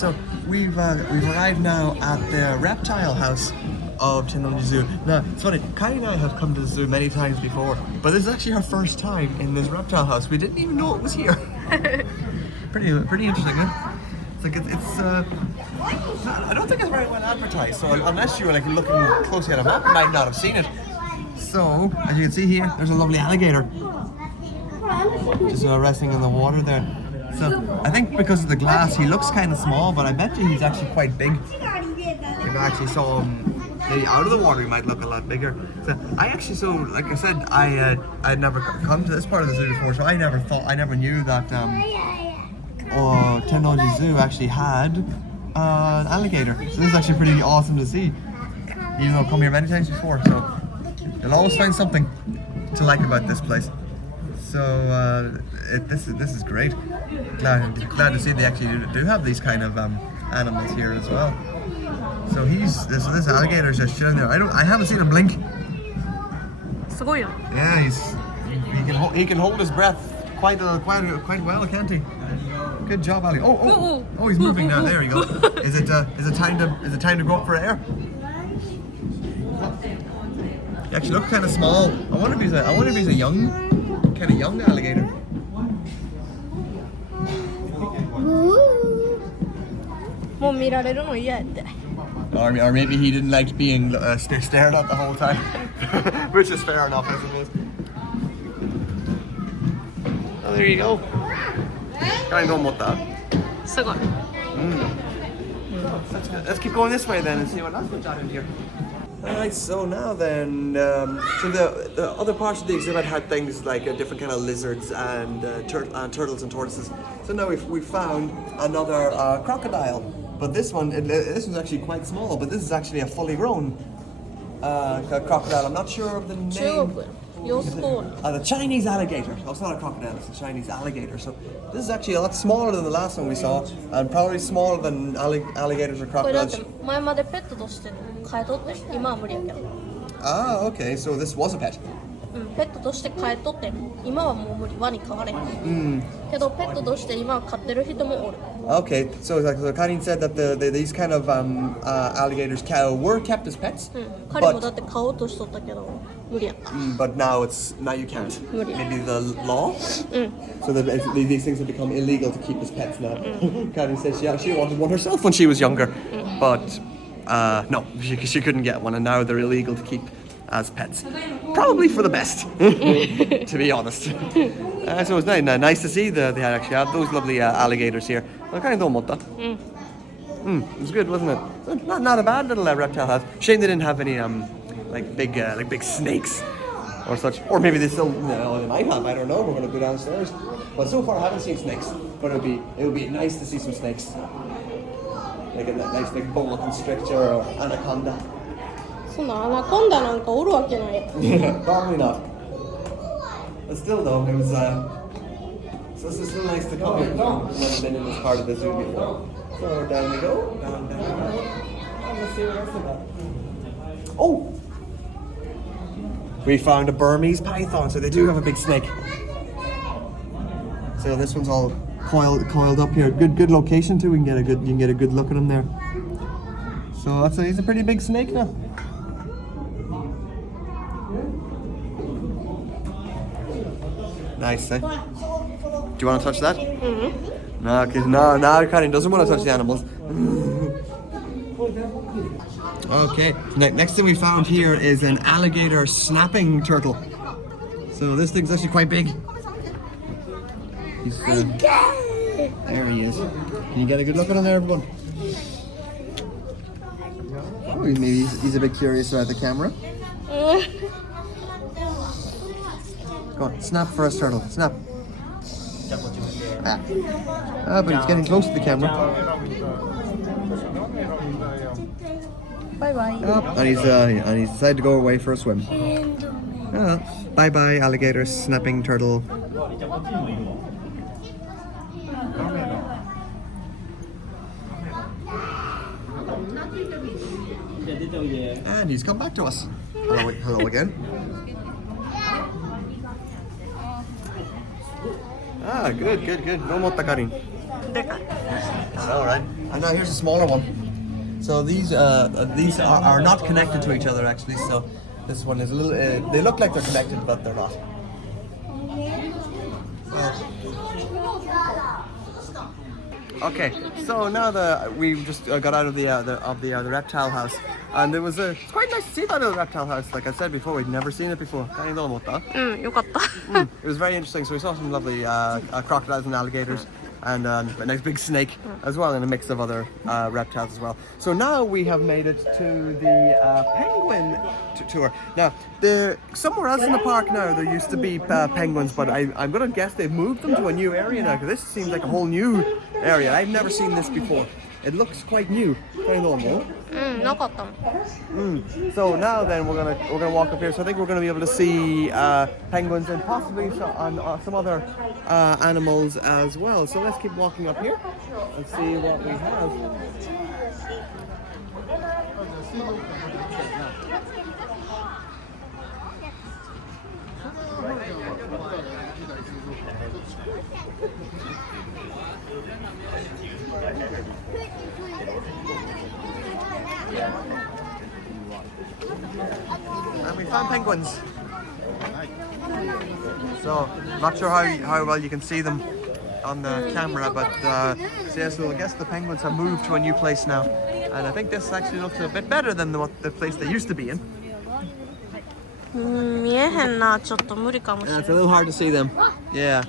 So we've arrived now at the reptile house of Tennoji Zoo. Now it's funny, Kai and I have come to the zoo many times before, but this is actually our first time in this reptile house. We didn't even know it was here. pretty interesting, huh? It's like I don't think it's very well advertised. So unless you were like looking closely at a map, you might not have seen it. So as you can see here, there's a lovely alligator just resting in the water there. So I think because of the glass, he looks kind of small, but I bet you he's actually quite big. If I actually saw him out of the water, he might look a lot bigger. So like I said, I'd never come to this part of the zoo before, so I never knew that Tennoji Zoo actually had an alligator. So this is actually pretty awesome to see. Even though I've come here many times before, so you'll always find something to like about this place. So this is great. Glad to see they actually do have these kind of animals here as well. So this alligator's just chilling there. I haven't seen him blink. Yeah, he can hold his breath quite well, can't he? Good job, Ali. Oh, he's moving now. There you go. Is it time to go up for air? He actually looks kind of small. I wonder if he's a kind of young alligator. Or maybe he didn't like being stared at the whole time, which is fair enough, I suppose. Oh, there you go. Let's keep going this way then and see what else we've got in here. Alright, so now then, so the other parts of the exhibit had things like different kind of lizards and turtles and tortoises. So now we found another crocodile, but this one's actually quite small. But this is actually a fully grown crocodile. I'm not sure of the name. The Chinese alligator. Oh, it's not a crocodile, it's a Chinese alligator. So this is actually a lot smaller than the last one we saw, and probably smaller than alligators or crocodiles. Ah, okay, so this was a pet. Okay, so Karin said that these kind of alligators were kept as pets, but now you can't. Maybe the law? So that these things have become illegal to keep as pets now. Karin says she wanted one herself when she was younger, but no, she couldn't get one, and now they're illegal to keep as pets. Probably for the best, to be honest. So it was nice to see they actually had those lovely alligators here. It was good, wasn't it? Not a bad little reptile house. Shame they didn't have any big snakes or such. Or maybe they still they might have. I don't know. We're gonna go downstairs. But so far I haven't seen snakes. But it would be nice to see some snakes. Like a nice big boa constrictor or anaconda. Probably not. But still though, it was so it's still nice to come here. I've never been in this part of the zoo before. So down we go. Down. Let's see what else we got. Oh! We found a Burmese python, so they do have a big snake. So this one's all coiled up here. Good location too. You can get a good look at him there. So he's a pretty big snake now. Nice, eh? Do you want to touch that? Mm-hmm. No, because now Karin doesn't want to touch the animals. Okay, next thing we found here is an alligator snapping turtle. So this thing's actually quite big. There he is. Can you get a good look at him there, everyone? Oh, maybe he's a bit curious about the camera. Go on, snap for us, turtle. Snap. But he's getting close to the camera. Bye bye. And he's decided to go away for a swim. Bye bye, alligator, snapping turtle. And he's come back to us. Hello again. Good. No motta Karin. All right. And now here's a smaller one. So these are not connected to each other actually. So this one is a little. They look like they're connected, but they're not. Okay, so now we just got out of the reptile house, and it's quite nice to see that little reptile house. Like I said before, we'd never seen it before. It was very interesting. So we saw some lovely crocodiles and alligators, and a nice big snake as well, and a mix of other reptiles as well. So now we have made it to the penguin tour. Now, somewhere else in the park now there used to be penguins, but I'm gonna guess they've moved them to a new area now, because this seems like a whole new area. I've never seen this before. It looks quite new, quite normal. So now then we're gonna walk up here. So I think we're gonna be able to see penguins and possibly some other animals as well. So let's keep walking up here and see what we have. And we found penguins. So, not sure how well you can see them on the camera, but so I guess the penguins have moved to a new place now. And I think this actually looks a bit better than the place they used to be in. It's a little hard to see them. Yeah.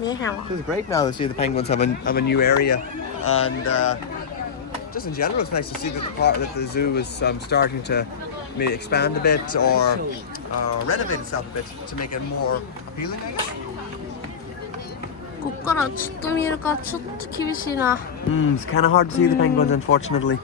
It's great now to see the penguins have a new area, and just in general, it's nice to see that the zoo is starting to maybe expand a bit or renovate itself a bit to make it more appealing, I guess. It's kind of hard to see the penguins, unfortunately.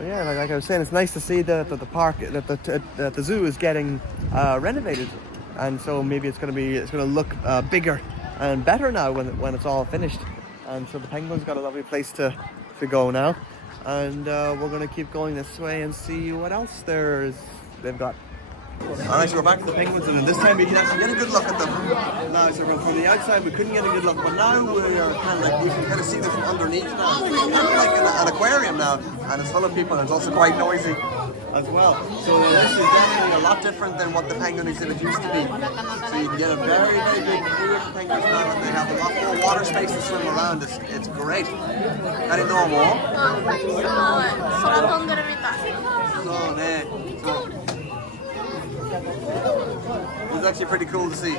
Yeah, like I was saying, it's nice to see that the zoo is getting renovated, and so maybe it's gonna look bigger and better now when it's all finished. And so the penguins got a lovely place to go now, and we're gonna keep going this way and see what else they've got. Alright, so we're back to the penguins, and this time we can actually get a good look at them. Now, so from the outside we couldn't get a good look, but now we can kind of see them from underneath now. It's kind of like an aquarium now, and it's full of people, and it's also quite noisy as well. So this is definitely a lot different than what the penguin exhibit used to be. So you can get a very, very big view of the penguins now, and they have a lot more water space to swim around. It's great. Any normal? It was actually pretty cool to see.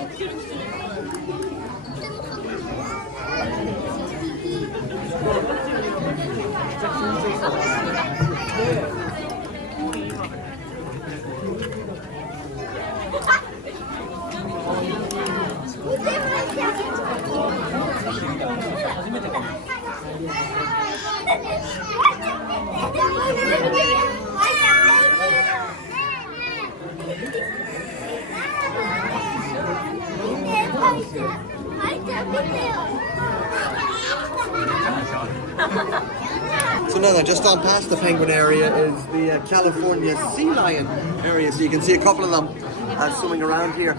So now, just on past the penguin area is the California sea lion area. So you can see a couple of them swimming around here.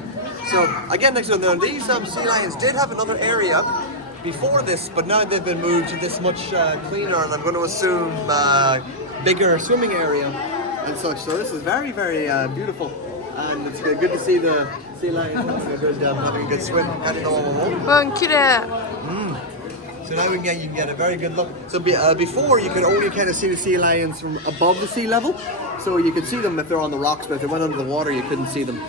So again, next to them, these sea lions did have another area before this, but now they've been moved to this much cleaner, and I'm going to assume bigger swimming area and such. So this is very, very beautiful, and it's good to see the sea lions having a good swim. So now you can get a very good look. So before you could only kind of see the sea lions from above the sea level, so you could see them if they're on the rocks, but if they went under the water you couldn't see them.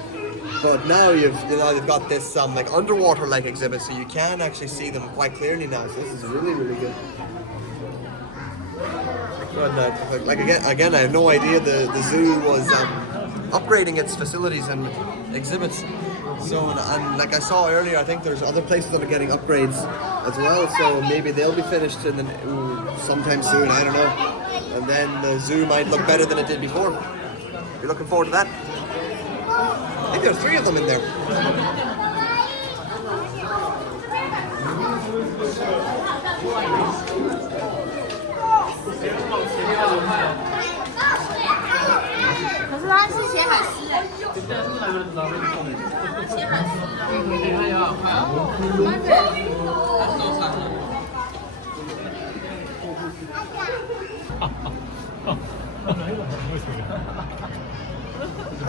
But now they've got this like underwater like exhibit, so you can actually see them quite clearly now. So this is really, really good. But like again, I have no idea the zoo was upgrading its facilities and exhibits. So, and like I saw earlier, I think there's other places that are getting upgrades as well. So maybe they'll be finished sometime soon. I don't know. And then the zoo might look better than it did before. You're looking forward to that? I think there's 3 of them in there. 可是它是写海狮哎。写海狮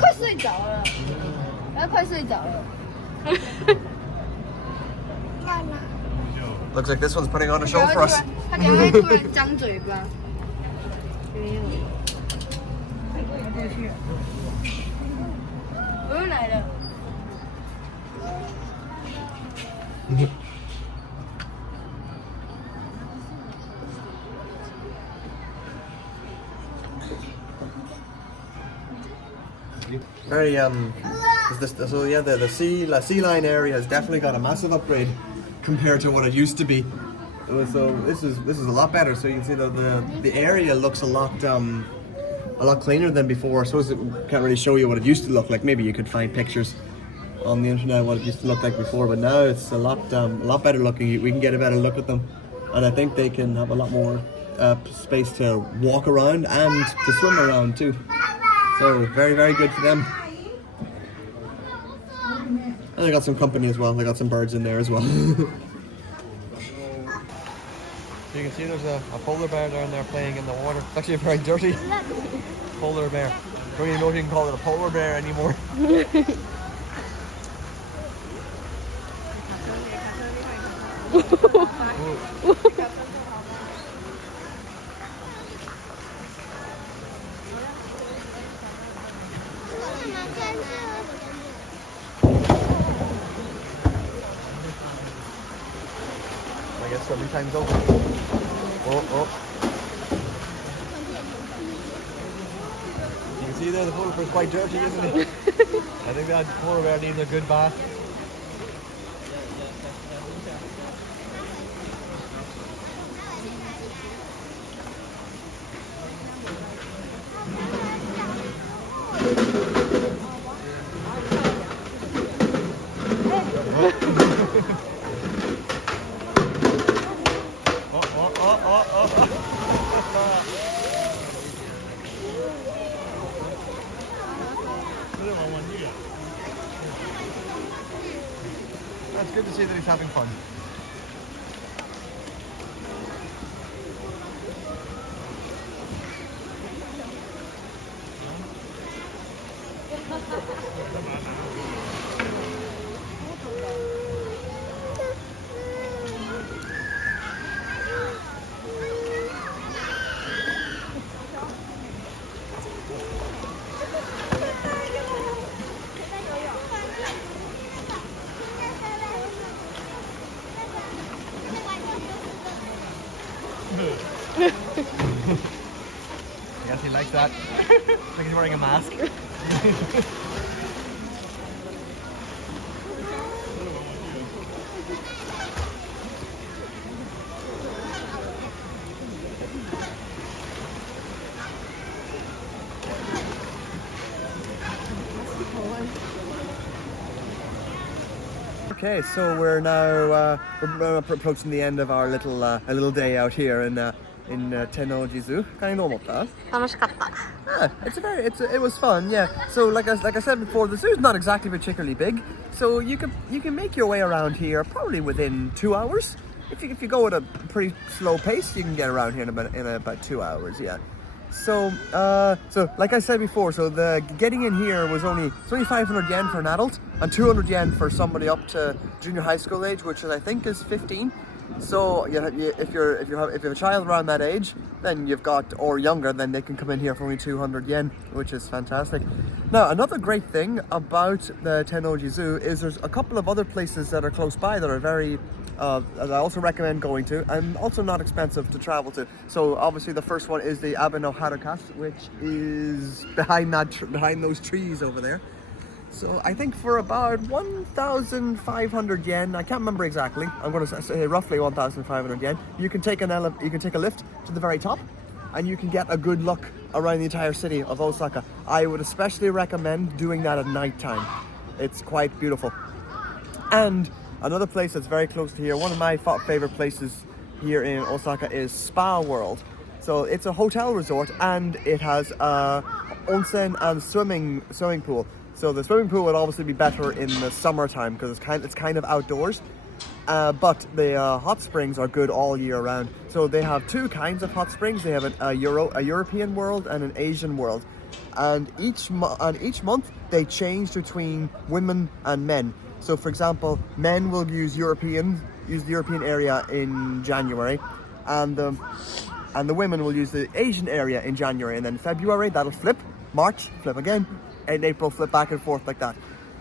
快睡着了，他快睡着了。Looks like this one's putting on a show for us. 他刚刚突然张嘴巴。没有。过去。我又来了。Very so yeah, the sea line area has definitely got a massive upgrade compared to what it used to be. So this is a lot better. So you can see that the area looks a lot cleaner than before. I suppose it can't really show you what it used to look like. Maybe you could find pictures on the internet what it used to look like before, but now it's a lot better looking. We can get a better look at them, and I think they can have a lot more space to walk around and to swim around too. So very, very good for them. And they got some company as well. They got some birds in there as well. So you can see there's a polar bear down there playing in the water. It's actually a very dirty polar bear. Don't even know if you can call it a polar bear anymore. I guess swimming time's over. Oh. You can see there the polar bear's quite dirty, isn't it? I think that polar bear needs a good bath. That's good to see that he's having fun. I guess he likes that. I think he's wearing a mask. Okay, so we're now we're approaching the end of our little day out here in Tennoji Zoo. 楽しかった。 It was fun, yeah. So like I said before, the zoo's not exactly particularly big, so you can make your way around here probably within 2 hours. If you go at a pretty slow pace, you can get around here in about 2 hours, yeah. So like I said before, so the getting in here was only 500 yen for an adult and 200 yen for somebody up to junior high school age, which I think is 15. So if you have a child around that age, then you've got, or younger, then they can come in here for only 200 yen, which is fantastic. Now, another great thing about the Tennoji Zoo is there's a couple of other places that are close by that are very that I also recommend going to, and also not expensive to travel to. So obviously the first one is the Abeno harukas, which is behind those trees over there. So I think for about 1,500 yen, I can't remember exactly, I'm going to say roughly 1,500 yen, you can take a lift to the very top, and you can get a good look around the entire city of Osaka. I would especially recommend doing that at night time. It's quite beautiful. And another place that's very close to here, one of my favorite places here in Osaka is Spa World. So it's a hotel resort, and it has onsen and swimming pool. So the swimming pool would obviously be better in the summertime because it's kind of outdoors. But the hot springs are good all year round. So they have two kinds of hot springs. They have a European world and an Asian world. And each month they change between women and men. So for example, men will use the European area in January, and the women will use the Asian area in January, and then February that'll flip, March flip again, and April flip back and forth like that.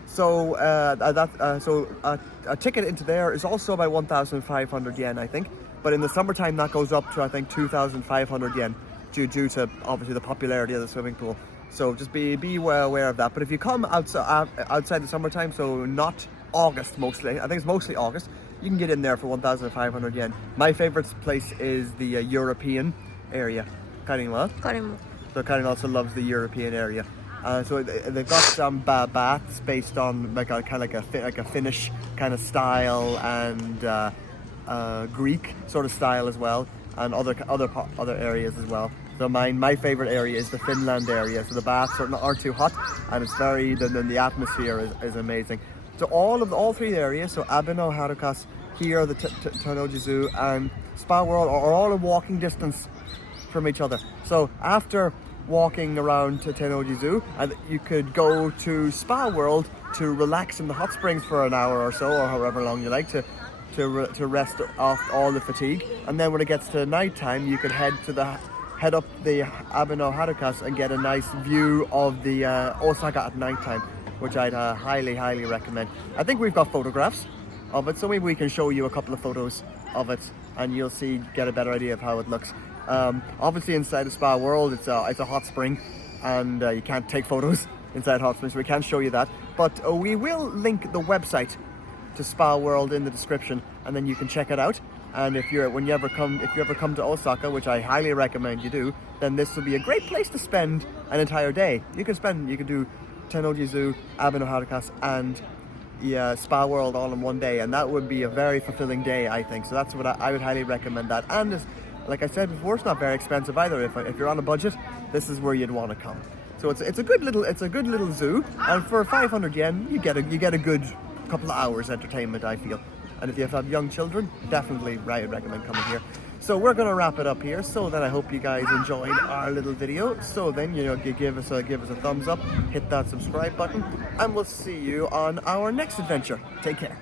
So a ticket into there is also about 1,500 yen, I think. But in the summertime that goes up to I think 2,500 yen due to obviously the popularity of the swimming pool. So just be well aware of that. But if you come outside the summertime, so not August mostly, I think it's mostly August, you can get in there for 1,500 yen. My favorite place is the European area. Karim. So Karin also loves the European area. So they've got some baths based on like a Finnish kind of style and Greek sort of style as well, and other areas as well. So my favorite area is the Finland area. So the baths aren't too hot, and it's then the atmosphere is amazing. So all three areas, so Abeno, Harukas, here the Tennoji Zoo, and Spa World are all in walking distance from each other. So after walking around to Tennoji Zoo, and you could go to Spa World to relax in the hot springs for an hour or so, or however long you like, to rest off all the fatigue. And then when it gets to night time, you could head up the Abeno Harukas and get a nice view of the Osaka at night time, which I'd highly recommend. I think we've got photographs of it, so maybe we can show you a couple of photos of it, and you'll get a better idea of how it looks. Obviously inside the Spa World, it's a hot spring, and you can't take photos inside hot springs, so we can't show you that. But we will link the website to Spa World in the description, and then you can check it out. And if you ever come to Osaka, which I highly recommend you do, then this would be a great place to spend an entire day. You can do Tennoji Zoo, Abeno Harukas, and Spa World all in one day, and that would be a very fulfilling day, I think. So that's what I would highly recommend that. And like I said before, it's not very expensive either. If you're on a budget, this is where you'd want to come. So it's a good little zoo, and for 500 yen, you get a good couple of hours entertainment, I feel. And if you have young children, definitely I recommend coming here. So we're gonna wrap it up here. So then I hope you guys enjoyed our little video. So then give us a thumbs up, hit that subscribe button, and we'll see you on our next adventure. Take care.